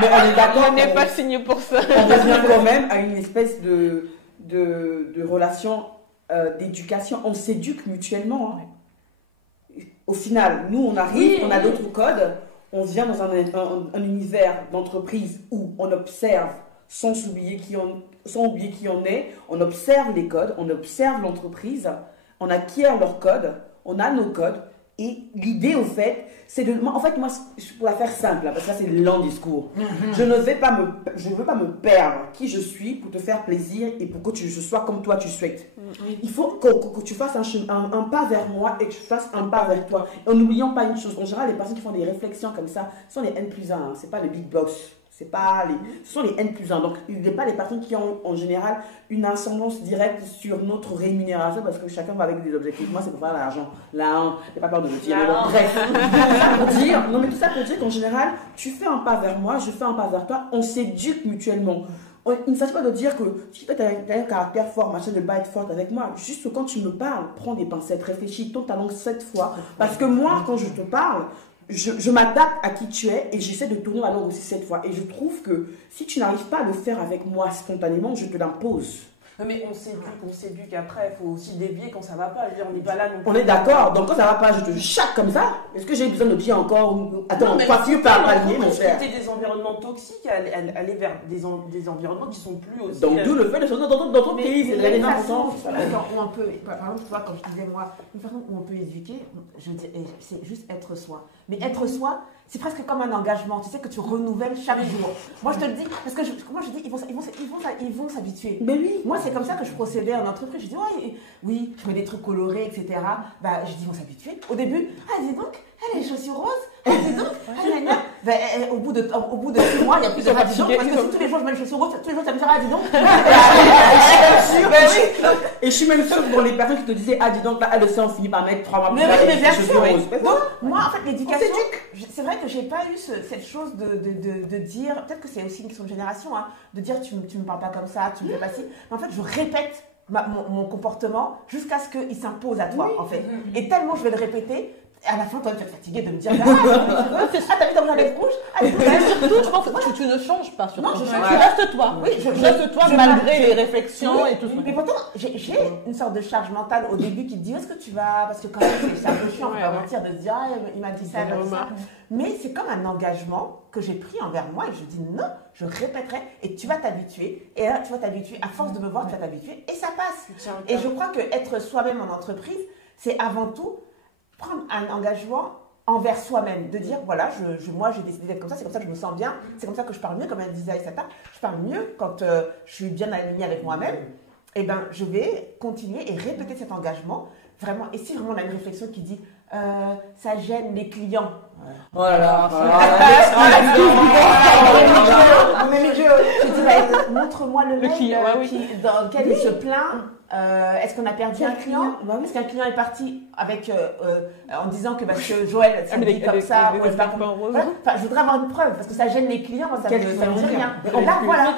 Mais on est d'accord. On n'est pas signé pour ça. On revient quand même à une espèce de relation d'éducation. On s'éduque mutuellement. Hein. Au final, nous, on arrive, on a d'autres codes. On vient dans un univers d'entreprise où on observe sans oublier qui on est. On observe les codes, on observe l'entreprise, on acquiert leurs codes, on a nos codes. Et l'idée, au fait, c'est de... En fait, moi, pour la faire simple, parce que ça, c'est le lent discours. Je ne veux pas me perdre qui je suis pour te faire plaisir et pour que je sois comme toi, tu souhaites. Il faut que tu fasses un pas vers moi et que je fasse un pas vers toi. En n'oubliant pas une chose. En général, les personnes qui font des réflexions comme ça sont les N+1. Hein. Ce n'est pas le big boss. Ce sont les N+1. Donc, il n'est pas les personnes qui ont en général une ascendance directe sur notre rémunération parce que chacun va avec des objectifs. Moi, c'est pour faire l'argent. Là, j'ai pas peur de le dire. Bref, tout ça pour dire qu'en général, tu fais un pas vers moi, je fais un pas vers toi, on s'éduque mutuellement. Il ne s'agit pas de dire que si tu as un caractère fort, machin, de ne pas être forte avec moi. Juste quand tu me parles, prends des pincettes, réfléchis, tourne ta langue 7 fois. Parce que moi, quand je te parle, je m'adapte à qui tu es et j'essaie de tourner la langue aussi 7 fois. Et je trouve que si tu n'arrives pas à le faire avec moi spontanément, je te l'impose. Mais on s'éduque après, il faut aussi dévier quand ça va pas. Je veux dire, on n'est pas là non plus. On est d'accord, donc quand ça va pas, je te chaque comme ça. Est-ce que j'ai besoin de dire encore attends, tu parles pas lier, mon cher. Quitter des environnements toxiques, aller vers des environnements qui sont plus aussi. Donc d'où le fait de changer dans ton pays, c'est très important. Par exemple, tu vois, comme je disais moi, une façon où on peut éduquer, c'est juste être soi. Mais être soi, c'est presque comme un engagement. Tu sais que tu renouvelles chaque jour. Moi, je te le dis, parce que moi, je dis, ils vont s'habituer. Mais oui. Moi, c'est comme ça que je procédais en entreprise. Je dis, oui, je mets des trucs colorés, etc. Bah, je dis, ils vont s'habituer. Au début, dis donc, elle a les chaussures roses. Dis donc, au bout de 6 mois, il n'y a plus de dis donc, parce que si tous les jours je mets les chaussures roses, tous les jours ça me dira, dis donc. Et je suis même sûre que pour les personnes qui te disaient, dis donc, là, elle aussi, on finit par mettre 3 mois plus tard. Mais bien sûr. Donc, moi, en fait, l'éducation, c'est vrai que j'ai pas eu cette chose de dire, peut-être que c'est aussi une question de génération, hein, de dire tu me parles pas comme ça, tu me fais pas ci. Mais en fait, je répète mon comportement jusqu'à ce qu'il s'impose à toi, en fait. Et tellement je vais le répéter, à la fin, toi, tu es fatigué de me dire t'as vu comme j'avais rouge. Surtout, je pense que tu ne changes pas. Non, tu restes toi. Oui, je reste toi malgré les réflexions et tout ça. Mais pourtant, j'ai une sorte de charge mentale au début qui te dit où est-ce que tu vas. Parce que quand même, c'est un peu chiant, on va mentir, de se dire il m'a dit ça, il m'a dit ça. Mais c'est comme un engagement que j'ai pris envers moi et je dis non, je répéterai et tu vas t'habituer. Et là, tu vas t'habituer. À force de me voir, tu vas t'habituer et ça passe. Et je crois qu'être soi-même en entreprise, c'est avant tout prendre un engagement envers soi-même, de dire voilà, moi j'ai décidé d'être comme ça, c'est comme ça que je me sens bien, c'est comme ça que je parle mieux, comme elle disait Aïssata, je parle mieux quand je suis bien alignée avec moi-même, et ben je vais continuer et répéter cet engagement, vraiment, et si vraiment on a une réflexion qui dit ça gêne les clients. Oh là là, je dis montre-moi le mail dans lequel il se plaint. Est-ce qu'on a perdu un client? Est-ce qu'un client est parti avec, en disant que parce que Joël s'est dit comme ça, ou elle part comme... Enfin, je voudrais avoir une preuve, parce que ça gêne les clients, ça ne me dit rien. Là, voilà.